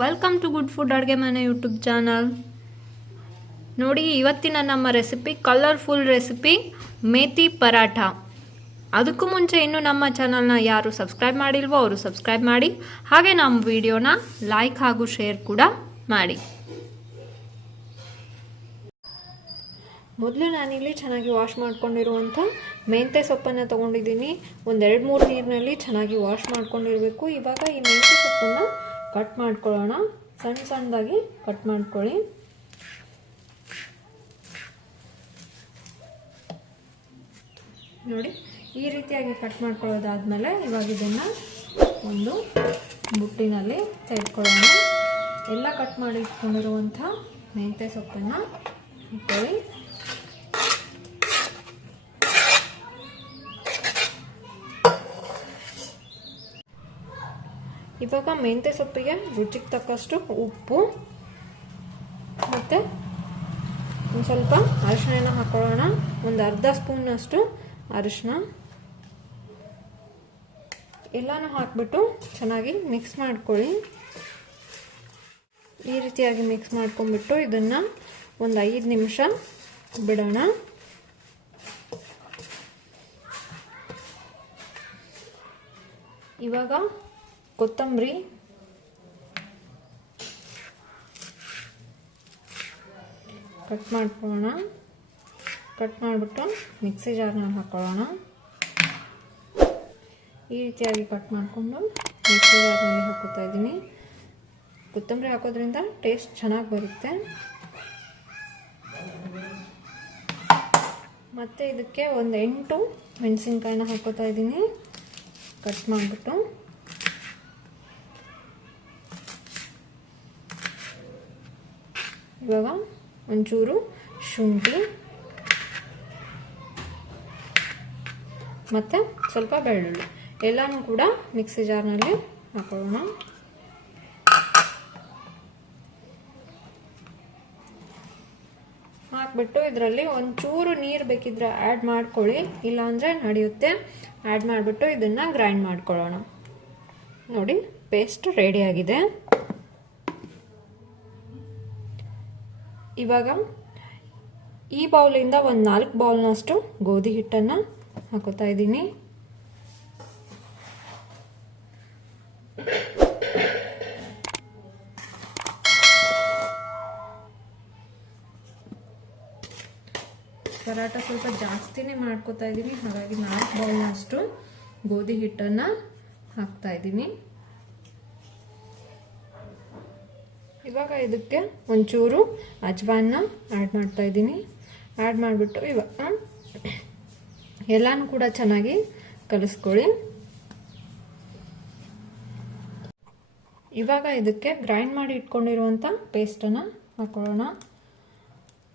Welcome to good food ಅಡುಗೆ ಮನೆ YouTube channel. ನೋಡಿ, ಇವತ್ತಿನ ನಮ್ಮ recipe colourful recipe methi paratha. ಅದಕ್ಕೂ ಮುಂಚೆ ಇನ್ನೂ ನಮ್ಮ ಚಾನಲ್ನ ಯಾರು ಸಬ್ಸ್ಕ್ರೈಬ್ ಮಾಡಿಲ್ವೋ ಅವರು ಸಬ್ಸ್ಕ್ರೈಬ್ ಮಾಡಿ, ಹಾಗೆ ನಮ್ಮ ವಿಡಿಯೋನ ಲೈಕ್ ಹಾಗೂ ಶೇರ್ ಕೂಡ ಮಾಡಿ. ಮೊದಲು ನಾನಿಲ್ಲಿ ಚೆನ್ನಾಗಿ ವಾಶ್ ಮಾಡ್ಕೊಂಡಿರುವಂಥ ಮೆಂತ್ಯ ಸೊಪ್ಪನ್ನು ತೊಗೊಂಡಿದ್ದೀನಿ. ಒಂದು 2-3 ನೀರಿನಲ್ಲಿ ಚೆನ್ನಾಗಿ ವಾಶ್ ಮಾಡ್ಕೊಂಡಿರಬೇಕು. ಇವಾಗ ಈ ಮೆಂತ್ಯ ಸೊಪ್ಪನ್ನು ಕಟ್ ಮಾಡ್ಕೊಳ್ಳೋಣ. ಸಣ್ಣ ಸಣ್ಣದಾಗಿ ಕಟ್ ಮಾಡ್ಕೊಳ್ಳಿ. ನೋಡಿ, ಈ ರೀತಿಯಾಗಿ ಕಟ್ ಮಾಡ್ಕೊಳ್ಳೋದಾದ್ಮೇಲೆ ಇವಾಗ ಇದನ್ನು ಒಂದು ಬುಟ್ಟಿನಲ್ಲಿ ತೆಗೆದುಕೊಳ್ಳೋಣ. ಎಲ್ಲ ಕಟ್ ಮಾಡಿ ಇಟ್ಕೊಂಡಿರುವಂಥ ಮೆಂತ್ಯ ಸೊಪ್ಪನ್ನು ಹಾಕೊಳ್ಳಿ. ಇವಾಗ ಮೆಂತ್ಯ ಸೊಪ್ಪಿಗೆ ರುಚಿಗೆ ತಕ್ಕಷ್ಟು ಉಪ್ಪು ಮತ್ತು ಒಂದು ಸ್ವಲ್ಪ ಅರಿಶಿನ ಹಾಕೊಳ್ಳೋಣ. ಒಂದು ಅರ್ಧ ಸ್ಪೂನ್ನಷ್ಟು ಅರಿಶಿನ ಎಲ್ಲನೂ ಹಾಕ್ಬಿಟ್ಟು ಚೆನ್ನಾಗಿ ಮಿಕ್ಸ್ ಮಾಡ್ಕೊಳ್ಳಿ. ಈ ರೀತಿಯಾಗಿ ಮಿಕ್ಸ್ ಮಾಡ್ಕೊಂಡ್ಬಿಟ್ಟು ಇದನ್ನು ಒಂದು 5 ನಿಮಿಷ ಬಿಡೋಣ. ಇವಾಗ ಕೊತ್ತಂಬರಿ ಕಟ್ ಮಾಡ್ಕೊಳ್ಳೋಣ. ಕಟ್ ಮಾಡಿಬಿಟ್ಟು ಮಿಕ್ಸಿ ಜಾರ್ನಲ್ಲಿ ಹಾಕೊಳ್ಳೋಣ. ಈ ರೀತಿಯಾಗಿ ಕಟ್ ಮಾಡಿಕೊಂಡು ಮಿಕ್ಸಿ ಜಾರ್ನಲ್ಲಿ ಹಾಕೋತಾ ಇದ್ದೀನಿ. ಕೊತ್ತಂಬರಿ ಹಾಕೋದ್ರಿಂದ ಟೇಸ್ಟ್ ಚೆನ್ನಾಗಿ ಬರುತ್ತೆ. ಮತ್ತು ಇದಕ್ಕೆ ಒಂದು 8 ಮೆಣಸಿನ್ಕಾಯಿನ ಹಾಕೋತಾ ಇದ್ದೀನಿ ಕಟ್ ಮಾಡಿಬಿಟ್ಟು. ಇವಾಗ ಒಂಚೂರು ಶುಂಠಿ ಮತ್ತು ಸ್ವಲ್ಪ ಬೆಳ್ಳುಳ್ಳಿ ಎಲ್ಲನೂ ಕೂಡ ಮಿಕ್ಸಿ ಜಾರ್ನಲ್ಲಿ ಹಾಕೊಳ್ಳೋಣ. ಹಾಕ್ಬಿಟ್ಟು ಇದರಲ್ಲಿ ಒಂಚೂರು ನೀರು ಬೇಕಿದ್ರೆ ಆ್ಯಡ್ ಮಾಡ್ಕೊಳ್ಳಿ, ಇಲ್ಲಾಂದರೆ ನಡೆಯುತ್ತೆ. ಆ್ಯಡ್ ಮಾಡಿಬಿಟ್ಟು ಇದನ್ನು ಗ್ರೈಂಡ್ ಮಾಡ್ಕೊಳ್ಳೋಣ. ನೋಡಿ, ಪೇಸ್ಟ್ ರೆಡಿಯಾಗಿದೆ. ಇವಾಗ ಈ ಬೌಲಿಂದ ಒಂದು 4 ಬೌಲ್ನಷ್ಟು ಗೋಧಿ ಹಿಟ್ಟನ್ನು ಹಾಕೋತಾ ಇದ್ದೀನಿ. ಪರಾಟ ಸ್ವಲ್ಪ ಜಾಸ್ತಿನೇ ಮಾಡ್ಕೋತಾ ಇದ್ದೀನಿ, ಹಾಗಾಗಿ 4 ಬೌಲ್ನಷ್ಟು ಗೋಧಿ ಹಿಟ್ಟನ್ನು ಹಾಕ್ತಾ ಇದ್ದೀನಿ. ಇವಾಗ ಇದಕ್ಕೆ ಒಂಚೂರು ಅಜ್ವಾನ ಆ್ಯಡ್ ಮಾಡ್ತಾ ಇದ್ದೀನಿ. ಆ್ಯಡ್ ಮಾಡಿಬಿಟ್ಟು ಇವಾಗ ಎಲ್ಲನೂ ಕೂಡ ಚೆನ್ನಾಗಿ ಕಲಿಸ್ಕೊಳ್ಳಿ. ಇವಾಗ ಇದಕ್ಕೆ ಗ್ರೈಂಡ್ ಮಾಡಿ ಇಟ್ಕೊಂಡಿರುವಂಥ ಪೇಸ್ಟನ್ನು ಹಾಕೊಳ್ಳೋಣ.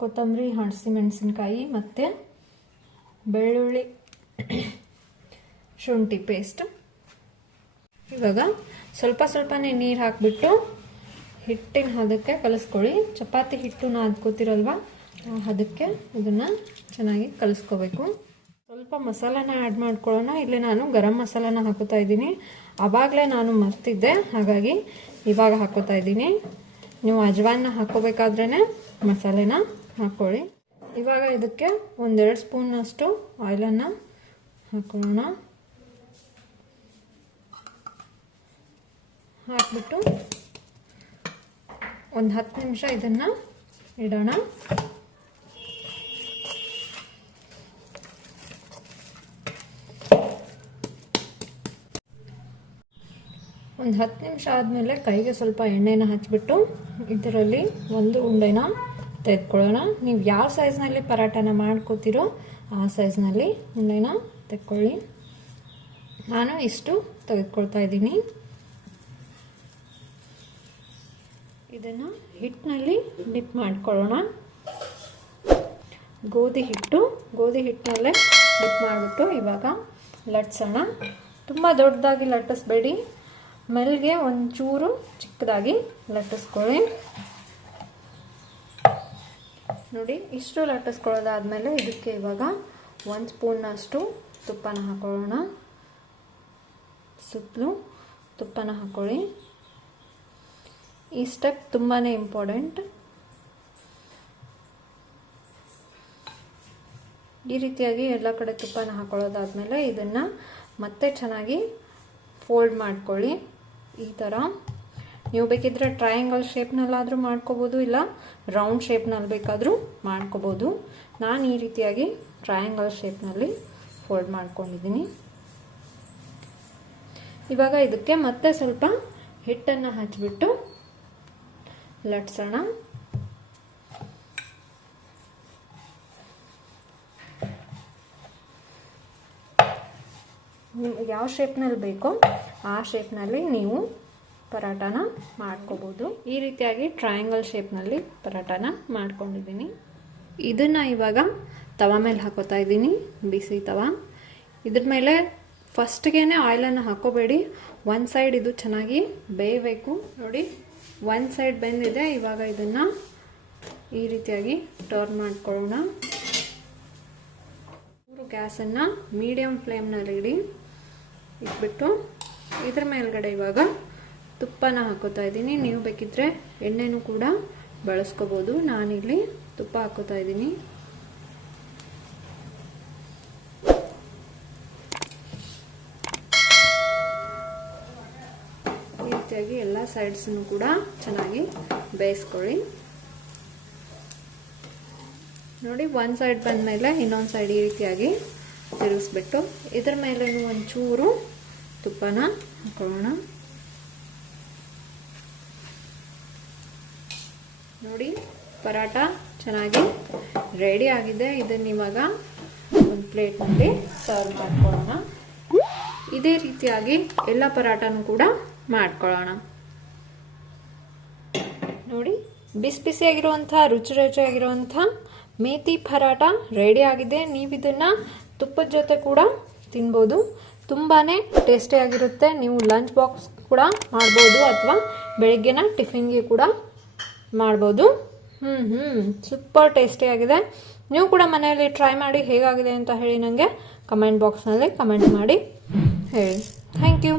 ಕೊತ್ತಂಬರಿ, ಹಸಿಮೆಣಸಿನ್ಕಾಯಿ ಮತ್ತು ಬೆಳ್ಳುಳ್ಳಿ, ಶುಂಠಿ ಪೇಸ್ಟ್. ಇವಾಗ ಸ್ವಲ್ಪನೇ ನೀರು ಹಾಕಿಬಿಟ್ಟು ಹಿಟ್ಟಿನ ಹದಕ್ಕೆ ಕಲಿಸ್ಕೊಳ್ಳಿ. ಚಪಾತಿ ಹಿಟ್ಟು ನಾದ್ಕೋತಿರಲ್ವ, ಅದಕ್ಕೆ ಇದನ್ನು ಚೆನ್ನಾಗಿ ಕಲಿಸ್ಕೋಬೇಕು. ಸ್ವಲ್ಪ ಮಸಾಲಾನ ಆ್ಯಡ್ ಮಾಡ್ಕೊಳ್ಳೋಣ. ಇಲ್ಲಿ ನಾನು ಗರಂ ಮಸಾಲಾನ ಹಾಕೋತಾ ಇದ್ದೀನಿ. ಆವಾಗಲೇ ನಾನು ಮರ್ತಿದ್ದೆ, ಹಾಗಾಗಿ ಇವಾಗ ಹಾಕೋತಾ ಇದ್ದೀನಿ. ನೀವು ಅಜ್ವಾನ ಹಾಕೋಬೇಕಾದ್ರೇ ಮಸಾಲೆನ ಹಾಕ್ಕೊಳ್ಳಿ. ಇವಾಗ ಇದಕ್ಕೆ 1-2 ಸ್ಪೂನ್ನಷ್ಟು ಆಯಿಲನ್ನು ಹಾಕೊಳ್ಳೋಣ. ಹಾಕ್ಬಿಟ್ಟು ಒಂದು 10 ನಿಮಿಷ ಇದನ್ನು ಇಡೋಣ. ಒಂದು 10 ನಿಮಿಷ ಆದಮೇಲೆ ಕೈಗೆ ಸ್ವಲ್ಪ ಎಣ್ಣೆನ ಹಚ್ಬಿಟ್ಟು ಇದರಲ್ಲಿ ಒಂದು ಉಂಡೆನ ತೆಗೆದುಕೊಳ್ಳೋಣ. ನೀವು ಯಾವ ಸೈಜ್ನಲ್ಲಿ ಪರಾಟನ ಮಾಡ್ಕೋತೀರೋ ಆ ಸೈಜ್ನಲ್ಲಿ ಉಂಡೆನ ತೆಕ್ಕೊಳ್ಳಿ. ನಾನು ಇಷ್ಟು ತೆಗೆದುಕೊಳ್ತಾ ಇದ್ದೀನಿ. ಇದನ್ನು ಹಿಟ್ಟಿನಲ್ಲಿ ಡಿಪ್ ಮಾಡ್ಕೊಳ್ಳೋಣ. ಗೋಧಿ ಹಿಟ್ಟಿನಲ್ಲೇ ಡಿಪ್ ಮಾಡಿಬಿಟ್ಟು ಇವಾಗ ಲಟ್ಸೋಣ. ತುಂಬ ದೊಡ್ಡದಾಗಿ ಲಟ್ಟಿಸ್ಬೇಡಿ, ಮೆಲ್ಗೆ ಒಂಚೂರು ಚಿಕ್ಕದಾಗಿ ಲಟ್ಟಿಸ್ಕೊಳ್ಳಿ. ನೋಡಿ, ಇಷ್ಟು ಲಟ್ಟಿಸ್ಕೊಳ್ಳೋದಾದ್ಮೇಲೆ ಇದಕ್ಕೆ ಇವಾಗ 1 ಸ್ಪೂನ್ನಷ್ಟು ತುಪ್ಪನ ಹಾಕೊಳ್ಳೋಣ. ಸುತ್ತಲೂ ತುಪ್ಪನ ಹಾಕೊಳ್ಳಿ. ಈ ಸ್ಟೆಪ್ ತುಂಬಾ ಇಂಪಾರ್ಟೆಂಟ್. ಈ ರೀತಿಯಾಗಿ ಎಲ್ಲ ಕಡೆ ತುಪ್ಪನ ಹಾಕೊಳ್ಳೋದಾದ್ಮೇಲೆ ಇದನ್ನು ಮತ್ತೆ ಚೆನ್ನಾಗಿ ಫೋಲ್ಡ್ ಮಾಡ್ಕೊಳ್ಳಿ. ಈ ಥರ ನೀವು ಬೇಕಿದ್ರೆ ಟ್ರಯಾಂಗಲ್ ಶೇಪ್ನಲ್ಲಾದರೂ ಮಾಡ್ಕೋಬೋದು, ಇಲ್ಲ ರೌಂಡ್ ಶೇಪ್ನಲ್ಲಿ ಬೇಕಾದರೂ ಮಾಡ್ಕೋಬೋದು. ನಾನು ಈ ರೀತಿಯಾಗಿ ಟ್ರಯಾಂಗಲ್ ಶೇಪ್ನಲ್ಲಿ ಫೋಲ್ಡ್ ಮಾಡ್ಕೊಂಡಿದ್ದೀನಿ. ಇವಾಗ ಇದಕ್ಕೆ ಮತ್ತೆ ಸ್ವಲ್ಪ ಹಿಟ್ಟನ್ನು ಹಚ್ಚಿಬಿಟ್ಟು ಲಟ್ಸೋಣ. ನಿಮ್ಗೆ ಯಾವ ಶೇಪ್ನಲ್ಲಿ ಬೇಕೋ ಆ ಶೇಪ್ನಲ್ಲಿ ನೀವು ಪರಾಟಾನ ಮಾಡ್ಕೋಬೋದು. ಈ ರೀತಿಯಾಗಿ ಟ್ರಯಾಂಗಲ್ ಶೇಪ್ನಲ್ಲಿ ಪರಾಟಾನ ಮಾಡ್ಕೊಂಡಿದ್ದೀನಿ. ಇದನ್ನು ಇವಾಗ ತವ ಮೇಲೆ ಹಾಕೋತಾ ಇದ್ದೀನಿ, ಬಿಸಿ ತವ. ಇದ್ರ ಮೇಲೆ ಫಸ್ಟ್ಗೇನೆ ಆಯಿಲನ್ನು ಹಾಕೋಬೇಡಿ, ಒಂದು ಸೈಡ್ ಇದು ಚೆನ್ನಾಗಿ ಬೇಯಬೇಕು. ನೋಡಿ, ಒಂದು ಸೈಡ್ ಬೆಂದಿದೆ. ಇವಾಗ ಇದನ್ನು ಈ ರೀತಿಯಾಗಿ ಟರ್ನ್ ಮಾಡ್ಕೊಳ್ಳೋಣ. ಗ್ಯಾಸನ್ನು ಮೀಡಿಯಮ್ ಫ್ಲೇಮ್ನಲ್ಲಿ ಇಟ್ಬಿಟ್ಟು ಇದ್ರ ಮೇಲ್ಗಡೆ ಇವಾಗ ತುಪ್ಪನ ಹಾಕೋತಾ ಇದ್ದೀನಿ. ನೀವು ಬೇಕಿದ್ರೆ ಎಣ್ಣೆನೂ ಕೂಡ ಬಳಸ್ಕೋಬೋದು. ನಾನಿಲ್ಲಿ ತುಪ್ಪ ಹಾಕೋತಾ ಇದ್ದೀನಿ. ಈ ರೀತಿಯಾಗಿ ಎಲ್ಲ ಸೈಡ್ಸನ್ನು ಕೂಡ ಚೆನ್ನಾಗಿ ಬೇಯಿಸ್ಕೊಳ್ಳಿ. ನೋಡಿ, ಒಂದು ಸೈಡ್ ಬಂದಮೇಲೆ ಇನ್ನೊಂದು ಸೈಡ್ ಈ ರೀತಿಯಾಗಿ ತಿರುಗಿಸ್ಬಿಟ್ಟು ಇದ್ರ ಮೇಲೆ ಒಂಚೂರು ತುಪ್ಪನ ಹಾಕೊಳ್ಳೋಣ. ನೋಡಿ, ಪರಾಟ ಚೆನ್ನಾಗಿ ರೆಡಿ ಆಗಿದೆ. ಇದನ್ನ ಇವಾಗ ಒಂದು ಪ್ಲೇಟ್ನಲ್ಲಿ ಸರ್ವ್ ಮಾಡ್ಕೊಳ್ಳೋಣ. ಇದೇ ರೀತಿಯಾಗಿ ಎಲ್ಲ ಪರಾಟನೂ ಕೂಡ ಮಾಡ್ಕೊಳ್ಳೋಣ. ನೋಡಿ, ಬಿಸಿ ಬಿಸಿಯಾಗಿರುವಂಥ ರುಚಿಯಾಗಿರುವಂಥ ಮೇಥಿ ಪರಾಟ ರೆಡಿ ಆಗಿದೆ. ನೀವು ಇದನ್ನು ತುಪ್ಪದ ಜೊತೆ ಕೂಡ ತಿನ್ಬೋದು. ತುಂಬಾ ಟೇಸ್ಟಿಯಾಗಿರುತ್ತೆ. ನೀವು ಲಂಚ್ ಬಾಕ್ಸ್ ಕೂಡ ಮಾಡ್ಬೋದು ಅಥವಾ ಬೆಳಗ್ಗೆನ ಟಿಫಿನ್ಗೆ ಕೂಡ ಮಾಡ್ಬೋದು. ಸೂಪರ್ ಟೇಸ್ಟಿಯಾಗಿದೆ. ನೀವು ಕೂಡ ಮನೆಯಲ್ಲಿ ಟ್ರೈ ಮಾಡಿ ಹೇಗಾಗಿದೆ ಅಂತ ಹೇಳಿ ನನಗೆ ಕಮೆಂಟ್ ಬಾಕ್ಸ್ನಲ್ಲಿ ಕಮೆಂಟ್ ಮಾಡಿ ಹೇಳಿ. Thank you.